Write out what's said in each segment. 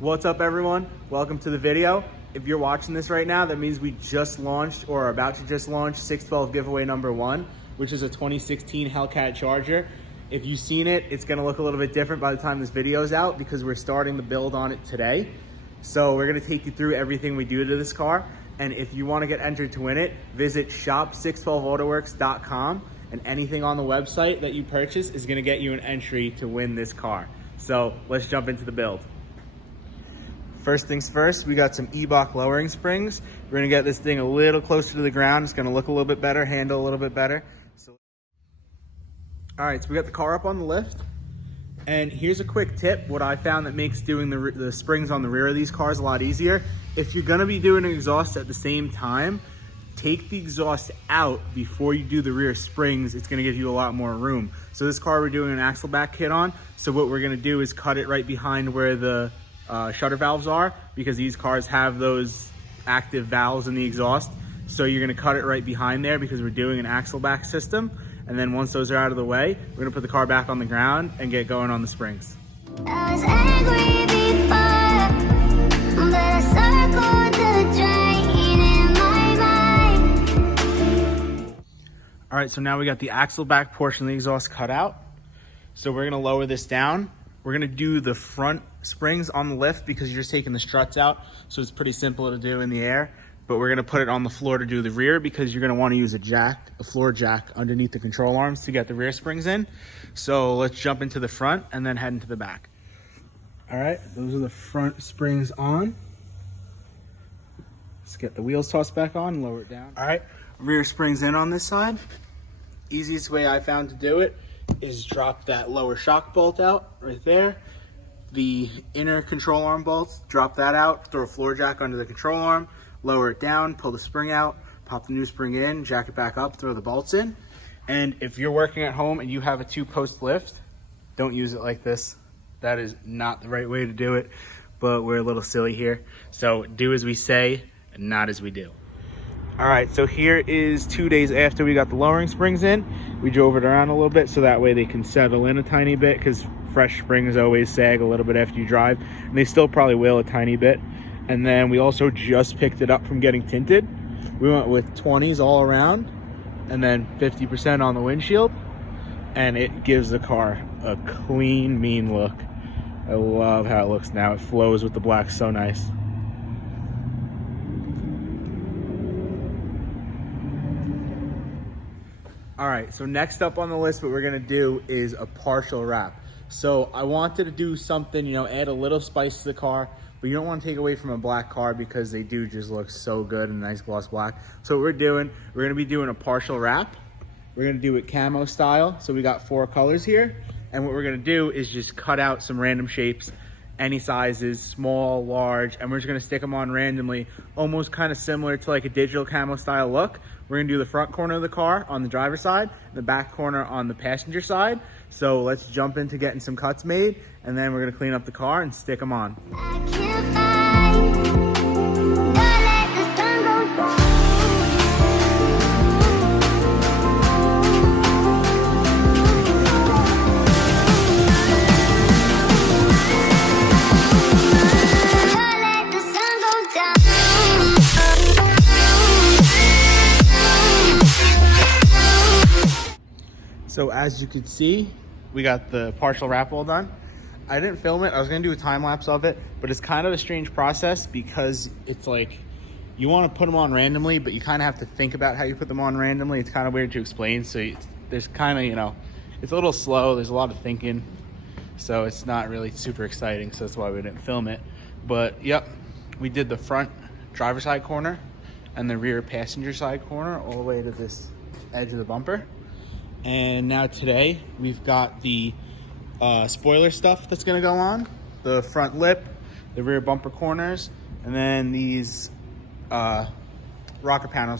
What's up everyone? Welcome to the video. If you're watching this right now, that means we just launched or are about to just launch 612 giveaway number 1, which is a 2016 HELLCAT Charger. If you've seen it, it's gonna look a little bit different by the time this video is out because we're starting the build on it today. So we're gonna take you through everything we do to this car. And if you wanna get entered to win it, visit shop612autoworks.com, and anything on the website that you purchase is gonna get you an entry to win this car. So let's jump into the build. First things first, we got some E-Bock lowering springs. We're gonna get this thing a little closer to the ground. It's gonna look a little bit better, handle a little bit better. All right, so we got the car up on the lift. And here's a quick tip, what I found that makes doing the springs on the rear of these cars a lot easier. If you're gonna be doing an exhaust at the same time, take the exhaust out before you do the rear springs. It's gonna give you a lot more room. So this car we're doing an axle back kit on. So what we're gonna do is cut it right behind where the shutter valves are, because these cars have those active valves in the exhaust. So you're gonna cut it right behind there because we're doing an axle back system. And then once those are out of the way, we're gonna put the car back on the ground and get going on the springs. I was angry before, but I circled the drain in my mind. All right, so now we got the axle back portion of the exhaust cut out. So we're gonna lower this down. We're gonna do the front springs on the lift because you're just taking the struts out. So it's pretty simple to do in the air, but we're gonna put it on the floor to do the rear because you're gonna wanna use a floor jack underneath the control arms to get the rear springs in. So let's jump into the front and then head into the back. All right, those are the front springs on. Let's get the wheels tossed back on and lower it down. All right, rear springs in on this side. Easiest way I found to do it is drop that lower shock bolt out right there. The inner control arm bolts, drop that out, throw a floor jack under the control arm, lower it down, pull the spring out, pop the new spring in, jack it back up, throw the bolts in. And if you're working at home and you have a 2-post lift, don't use it like this. That is not the right way to do it, but we're a little silly here. So do as we say and not as we do. All right, so here is 2 days after we got the lowering springs in. We drove it around a little bit so that way they can settle in a tiny bit, because fresh springs always sag a little bit after you drive, and they still probably will a tiny bit. And then we also just picked it up from getting tinted. We went with 20s all around and then 50% on the windshield, and it gives the car a clean, mean look. I love how it looks now. It flows with the black so nice. All right, so next up on the list, what we're gonna do is a partial wrap. So I wanted to do something, you know, add a little spice to the car, but you don't want to take away from a black car because they do just look so good in a nice gloss black. So what we're gonna be doing a partial wrap. We're gonna do it camo style. So we got 4 colors here. And what we're gonna do is just cut out some random shapes, any sizes, small, large, and we're just gonna stick them on randomly, almost kind of similar to like a digital camo style look. We're gonna do the front corner of the car on the driver's side, the back corner on the passenger side. So let's jump into getting some cuts made, and then we're gonna clean up the car and stick them on. I can't fight, don't let the sun go down. Don't let the sun go down. So as you can see, we got the partial wrap all done. I didn't film it. I was gonna do a time lapse of it, but it's kind of a strange process because it's like, you wanna put them on randomly, but you kind of have to think about how you put them on randomly. It's kind of weird to explain. So there's kind of, you know, it's a little slow. There's a lot of thinking. So it's not really super exciting. So that's why we didn't film it. But yep, we did the front driver's side corner and the rear passenger side corner all the way to this edge of the bumper. And now today we've got the spoiler stuff that's gonna go on, the front lip, the rear bumper corners, and then these rocker panel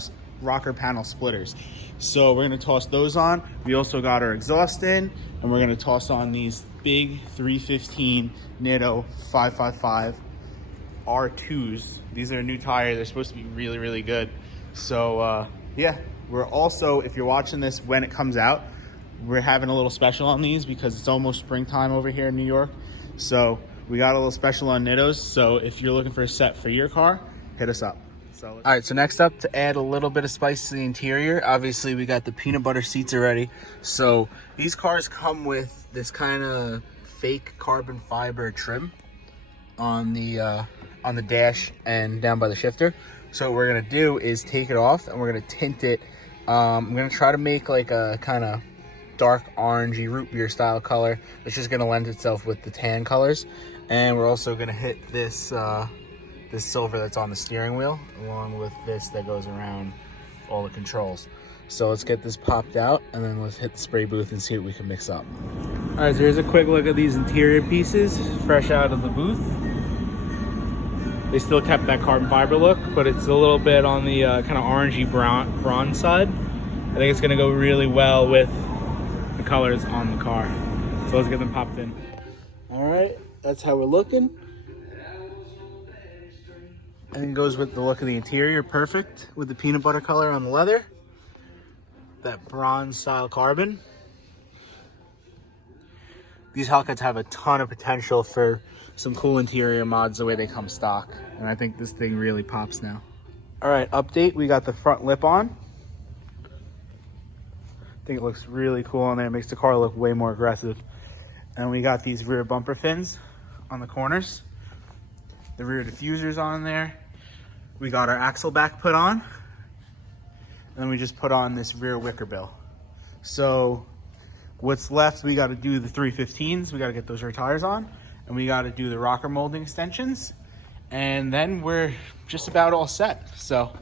splitters. So we're gonna toss those on. We also got our exhaust in, and we're gonna toss on these big 315 Nitto 555 R2s. These are a new tire. They're supposed to be really, really good. So yeah, we're also, if you're watching this when it comes out, we're having a little special on these because it's almost springtime over here in New York. So We got a little special on Nittos, so if you're looking for a set for your car, hit us up. All right, so next up, to add a little bit of spice to the interior, obviously we got the peanut butter seats already. So these cars come with this kind of fake carbon fiber trim on the dash and down by the shifter. So what we're gonna do is take it off and we're gonna tint it. I'm gonna try to make like a kind of dark orangey root beer style color. It's just gonna lend itself with the tan colors. And we're also gonna hit this this silver that's on the steering wheel, along with this that goes around all the controls. So let's get this popped out, and then let's hit the spray booth and see what we can mix up. All right, so here's a quick look at these interior pieces, fresh out of the booth. They still kept that carbon fiber look, but it's a little bit on the kind of orangey bronze side. I think it's gonna go really well with the colors on the car. So let's get them popped in. All right, that's how we're looking. And goes with the look of the interior, perfect, with the peanut butter color on the leather. That bronze style carbon. These HELLCATs have a ton of potential for some cool interior mods the way they come stock. And I think this thing really pops now. All right, update, we got the front lip on. I think it looks really cool on there. It makes the car look way more aggressive. And we got these rear bumper fins on the corners. The rear diffuser's on there. We got our axle back put on. And then we just put on this rear wicker bill. So what's left, we got to do the 315s. We got to get those rear tires on. And we got to do the rocker molding extensions. And then we're just about all set. So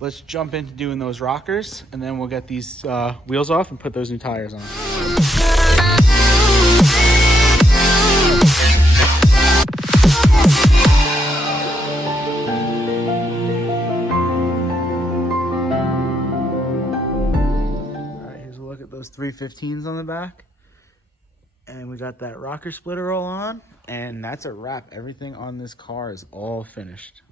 let's jump into doing those rockers. And then we'll get these wheels off and put those new tires on. Those 315s on the back, and we got that rocker splitter roll on, and that's a wrap. Everything on this car is all finished.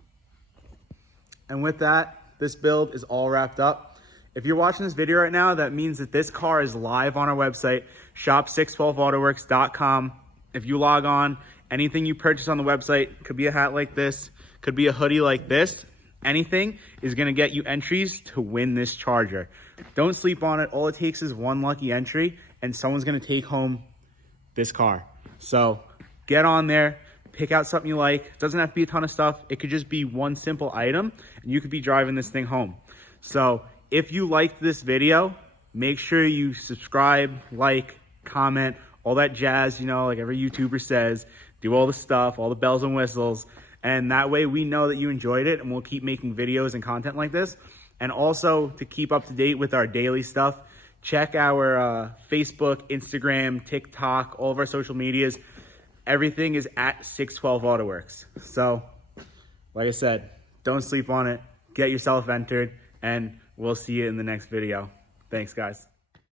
And with that, this build is all wrapped up. If you're watching this video right now, that means that this car is live on our website, shop612autoworks.com. If you log on, anything you purchase on the website, could be a hat like this, could be a hoodie like this, anything is going to get you entries to win this Charger. Don't sleep on it. All it takes is one lucky entry and someone's going to take home this car. So get on there, pick out something you like. It doesn't have to be a ton of stuff. It could just be one simple item and you could be driving this thing home. So if you liked this video, make sure you subscribe, like, comment, all that jazz, you know, like every YouTuber says. Do all the stuff, all the bells and whistles. And that way we know that you enjoyed it and we'll keep making videos and content like this. And also to keep up to date with our daily stuff, check our Facebook, Instagram, TikTok, all of our social medias. Everything is at 612 AutoWorks. So like I said, don't sleep on it. Get yourself entered and we'll see you in the next video. Thanks guys.